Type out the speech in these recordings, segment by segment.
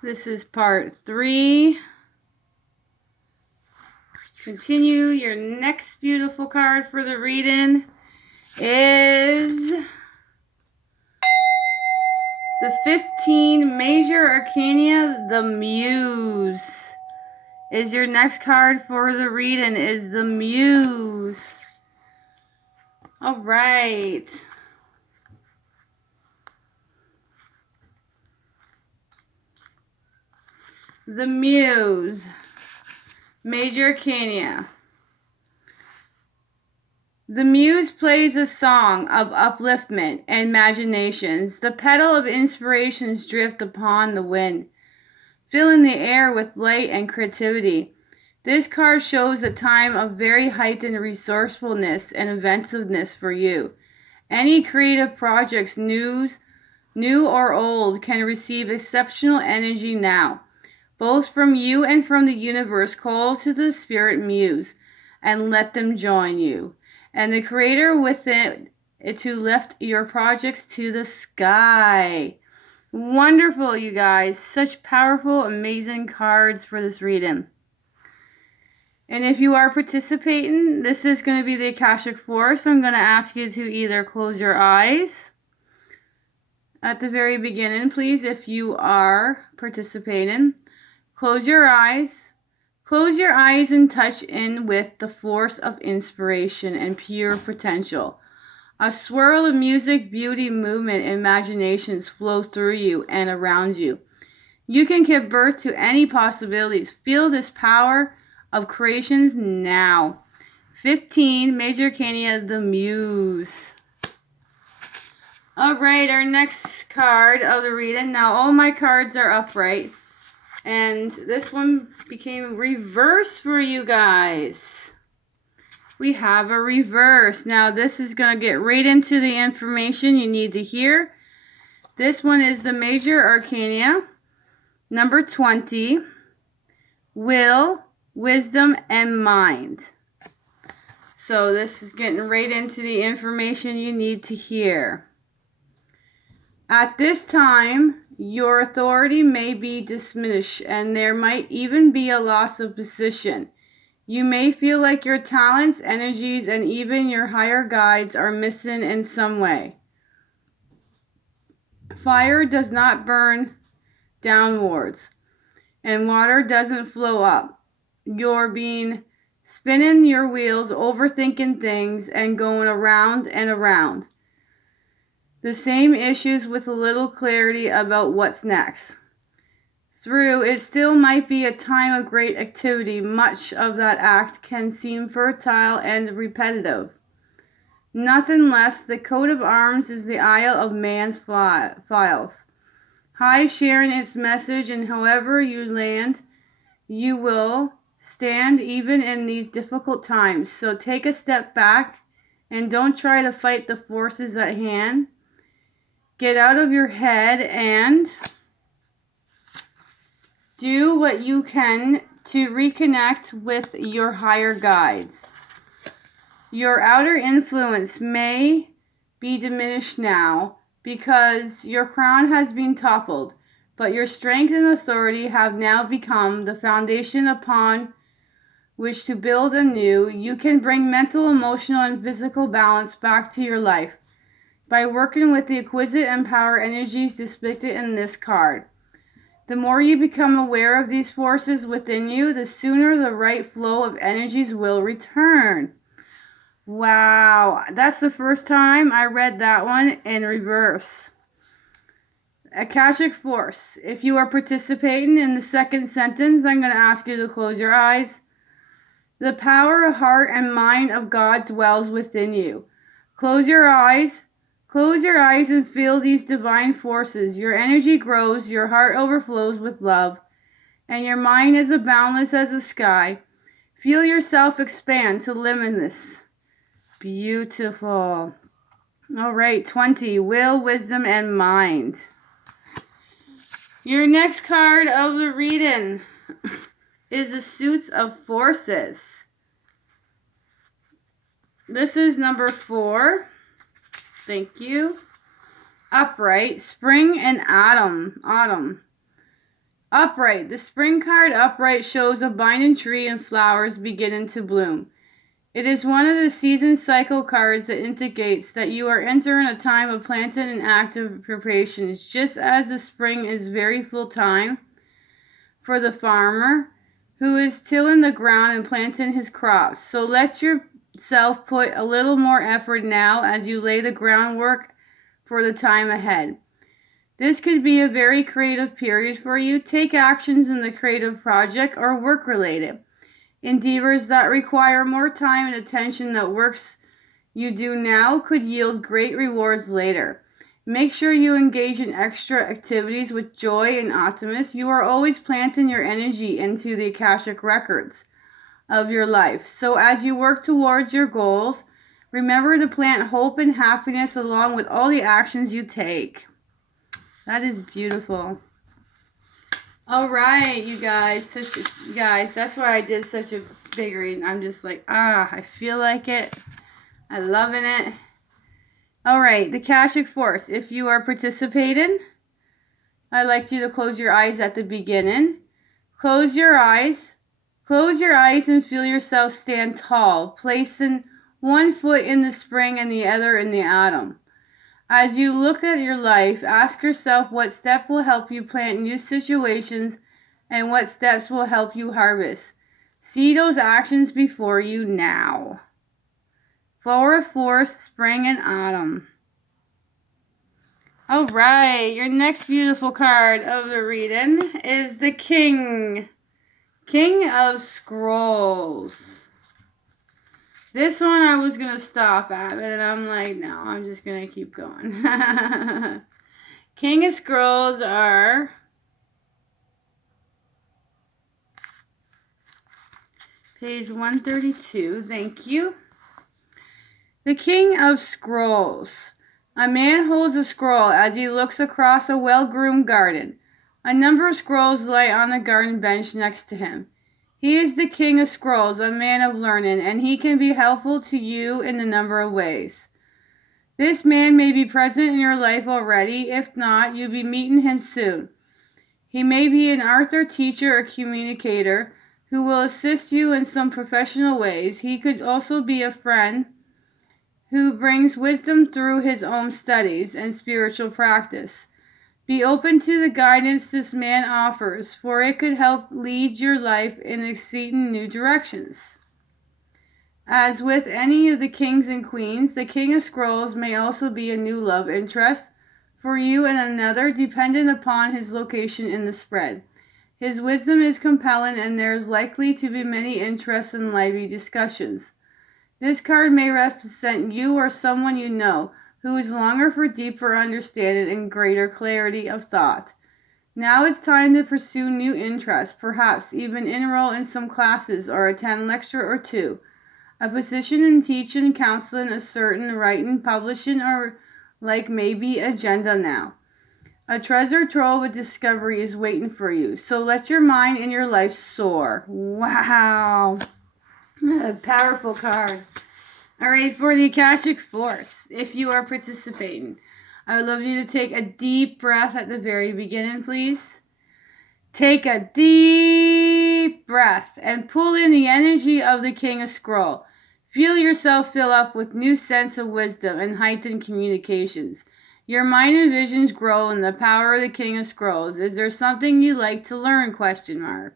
This is part 3. Continue. Your next beautiful card for the reading is the 15 Major Arcana, the Muse. Is your next card for the reading is the Muse. All right. The Muse. Major Arcana. The muse plays a song of upliftment and imaginations. The petal of inspirations drift upon the wind, filling the air with light and creativity. This card shows a time of very heightened resourcefulness and inventiveness for you. Any creative projects, new or old, can receive exceptional energy now, both from you and from the universe. Call to the spirit muse and let them join you, and the creator within it to lift your projects to the sky. Wonderful, you guys. Such powerful, amazing cards for this reading. And if you are participating, this is going to be the Akashic Force. I'm going to ask you to either close your eyes at the very beginning, please, if you are participating. Close your eyes. Close your eyes and touch in with the force of inspiration and pure potential. A swirl of music, beauty, movement, and imaginations flow through you and around you. You can give birth to any possibilities. Feel this power of creations now. 15 Major Arcana, the Muse. Alright, our next card of the reading. Now all my cards are upright, and this one became reverse for you guys. We have a reverse. Now this is going to get right into the information you need to hear. This one is the Major Arcana, number 20, Will, Wisdom, and Mind. So this is getting right into the information you need to hear. At this time, your authority may be diminished, and there might even be a loss of position. You may feel like your talents, energies, and even your higher guides are missing in some way. Fire does not burn downwards, and water doesn't flow up. You're spinning your wheels, overthinking things, and going around and around. The same issues with a little clarity about what's next. Through it still might be a time of great activity. Much of that act can seem fertile and repetitive. Nothing less, the coat of arms is the Isle of Man's files. High sharing its message, and however you land, you will stand even in these difficult times. So take a step back and don't try to fight the forces at hand. Get out of your head and do what you can to reconnect with your higher guides. Your outer influence may be diminished now because your crown has been toppled, but your strength and authority have now become the foundation upon which to build anew. You can bring mental, emotional, and physical balance back to your life by working with the exquisite and power energies depicted in this card. The more you become aware of these forces within you, the sooner the right flow of energies will return. Wow, that's the first time I read that one in reverse. Akashic Force. If you are participating in the second sentence, I'm going to ask you to close your eyes. The power of heart and mind of God dwells within you. Close your eyes. Close your eyes and feel these divine forces. Your energy grows, your heart overflows with love, and your mind is as boundless as the sky. Feel yourself expand to limitless. Beautiful. All right, 20, Will, Wisdom, and Mind. Your next card of the reading is the Suits of Forces. This is number 4. Thank you. Upright, spring and autumn. Upright. The spring card upright shows a binding tree and flowers beginning to bloom. It is one of the season cycle cards that indicates that you are entering a time of planting and active preparations, just as the spring is very full time for the farmer who is tilling the ground and planting his crops. So let yourself put a little more effort now as you lay the groundwork for the time ahead. This could be a very creative period for you. Take actions in the creative project or work-related endeavors that require more time and attention that works you do now could yield great rewards later. Make sure you engage in extra activities with joy and optimism. You are always planting your energy into the Akashic records of your life. So as you work towards your goals, remember to plant hope and happiness along with all the actions you take. That is beautiful. All right, you guys. That's why I did such a big reading. I'm just like, I feel like it. I'm loving it. All right, the Akashic Force. If you are participating, I'd like you to close your eyes at the beginning. Close your eyes. Close your eyes and feel yourself stand tall, placing one foot in the spring and the other in the autumn. As you look at your life, ask yourself what step will help you plant new situations and what steps will help you harvest. See those actions before you now. Forward, force, spring, and autumn. All right, your next beautiful card of the reading is the King. King of Scrolls. This one I was going to stop at, but then I'm like, no, I'm just going to keep going. King of Scrolls are page 132. Thank you. The King of Scrolls. A man holds a scroll as he looks across a well-groomed garden. A number of scrolls lie on the garden bench next to him. He is the King of Scrolls, a man of learning, and he can be helpful to you in a number of ways. This man may be present in your life already. If not, you'll be meeting him soon. He may be an author, teacher, or communicator who will assist you in some professional ways. He could also be a friend who brings wisdom through his own studies and spiritual practice. Be open to the guidance this man offers, for it could help lead your life in exceeding new directions. As with any of the kings and queens, the King of Scrolls may also be a new love interest for you and another, dependent upon his location in the spread. His wisdom is compelling, and there is likely to be many interests and lively discussions. This card may represent you or someone you know who is longing for deeper understanding and greater clarity of thought. Now it's time to pursue new interests, perhaps even enroll in some classes or attend a lecture or two. A position in teaching, counseling, a certain writing, publishing, or like maybe agenda now. A treasure trove of discovery is waiting for you, so let your mind and your life soar. Wow. A powerful card. All right, for the Akashic Force, if you are participating, I would love you to take a deep breath at the very beginning, please. Take a deep breath and pull in the energy of the King of Scroll. Feel yourself fill up with new sense of wisdom and heightened communications. Your mind and visions grow in the power of the King of Scrolls. Is there something you'd like to learn? Question mark.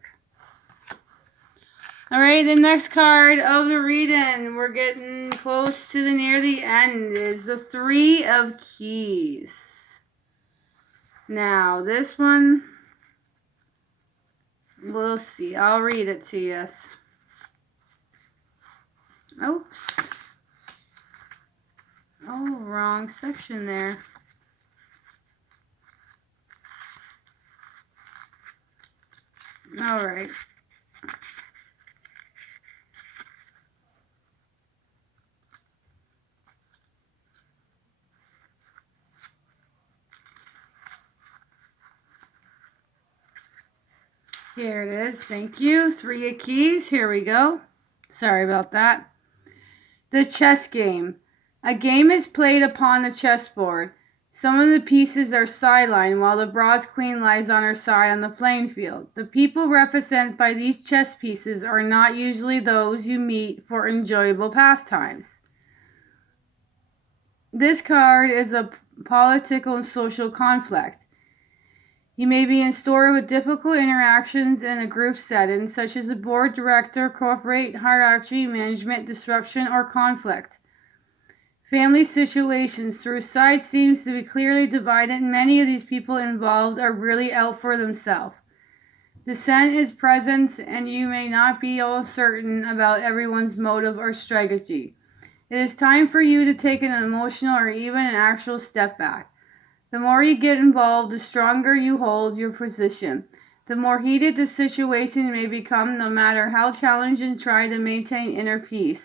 All right, the next card of the reading, we're getting close to near the end, is the Three of Keys. Now, this one, we'll see. I'll read it to you. Oops. Oh, wrong section there. All right. Here it is. Thank you. Three of Keys. Here we go. Sorry about that. The chess game. A game is played upon the chessboard. Some of the pieces are sidelined while the bronze queen lies on her side on the playing field. The people represented by these chess pieces are not usually those you meet for enjoyable pastimes. This card is a political and social conflict. You may be in store with difficult interactions in a group setting, such as a board director, corporate hierarchy, management disruption, or conflict. Family situations through sides seems to be clearly divided, and many of these people involved are really out for themselves. Dissent is present, and you may not be all certain about everyone's motive or strategy. It is time for you to take an emotional or even an actual step back. The more you get involved, the stronger you hold your position. The more heated the situation may become, no matter how challenging, try to maintain inner peace.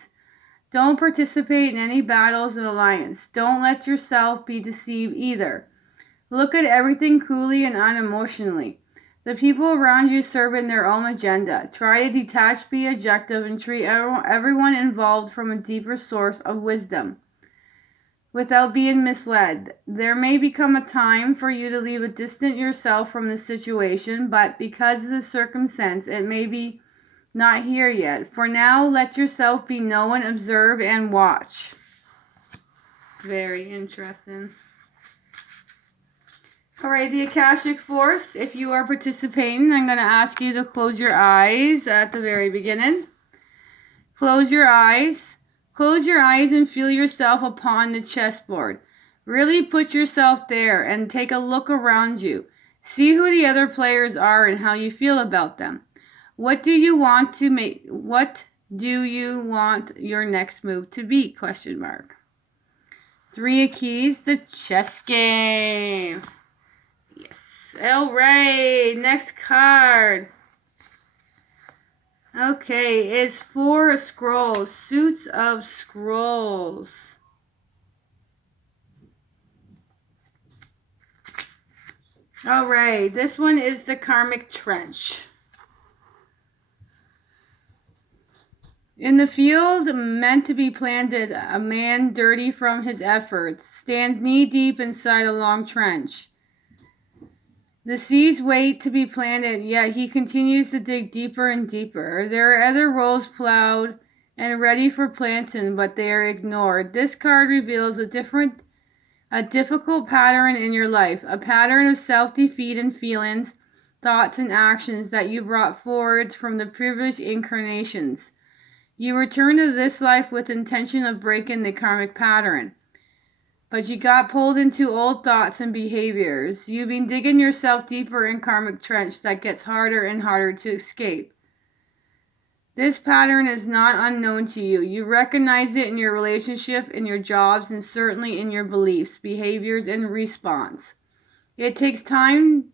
Don't participate in any battles and alliance. Don't let yourself be deceived either. Look at everything coolly and unemotionally. The people around you serve in their own agenda. Try to detach, be objective, and treat everyone involved from a deeper source of wisdom without being misled. There may become a time for you to distance yourself from the situation, but because of the circumstance, it may be not here yet. For now, let yourself be known, observe, and watch. Very interesting. All right, the Akashic Force. If you are participating, I'm going to ask you to close your eyes at the very beginning. Close your eyes. Close your eyes and feel yourself upon the chessboard. Really put yourself there and take a look around you. See who the other players are and how you feel about them. What do you want your next move to be? Question mark. 3 of keys, the chess game. Yes. All right, next card. Okay, it's 4 of scrolls, suits of scrolls. All right, this one is the karmic trench. In the field meant to be planted, a man dirty from his efforts stands knee-deep inside a long trench. The seeds wait to be planted, yet he continues to dig deeper and deeper. There are other rows plowed and ready for planting, but they are ignored. This card reveals a difficult pattern in your life, a pattern of self-defeat and feelings, thoughts, and actions that you brought forward from the previous incarnations. You return to this life with intention of breaking the karmic pattern, but you got pulled into old thoughts and behaviors. You've been digging yourself deeper in karmic trench that gets harder and harder to escape. This pattern is not unknown to you. You recognize it in your relationship, in your jobs, and certainly in your beliefs, behaviors, and response. It's time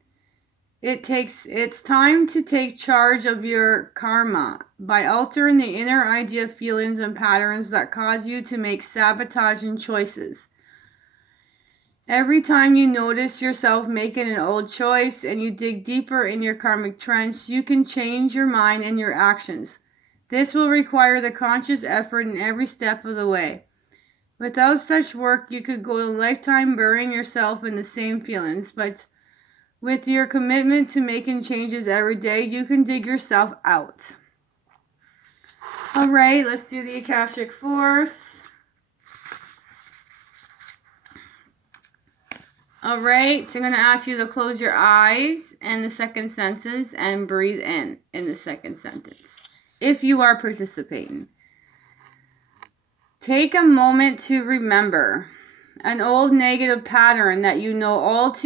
to take charge of your karma by altering the inner idea, feelings, and patterns that cause you to make sabotaging choices. Every time you notice yourself making an old choice and you dig deeper in your karmic trench, you can change your mind and your actions. This will require the conscious effort in every step of the way. Without such work, you could go a lifetime burying yourself in the same feelings, but with your commitment to making changes every day, you can dig yourself out. All right, let's do the Akashic Force. All right, so I'm going to ask you to close your eyes in the second sentence and breathe in the second sentence, if you are participating. Take a moment to remember an old negative pattern that you know all too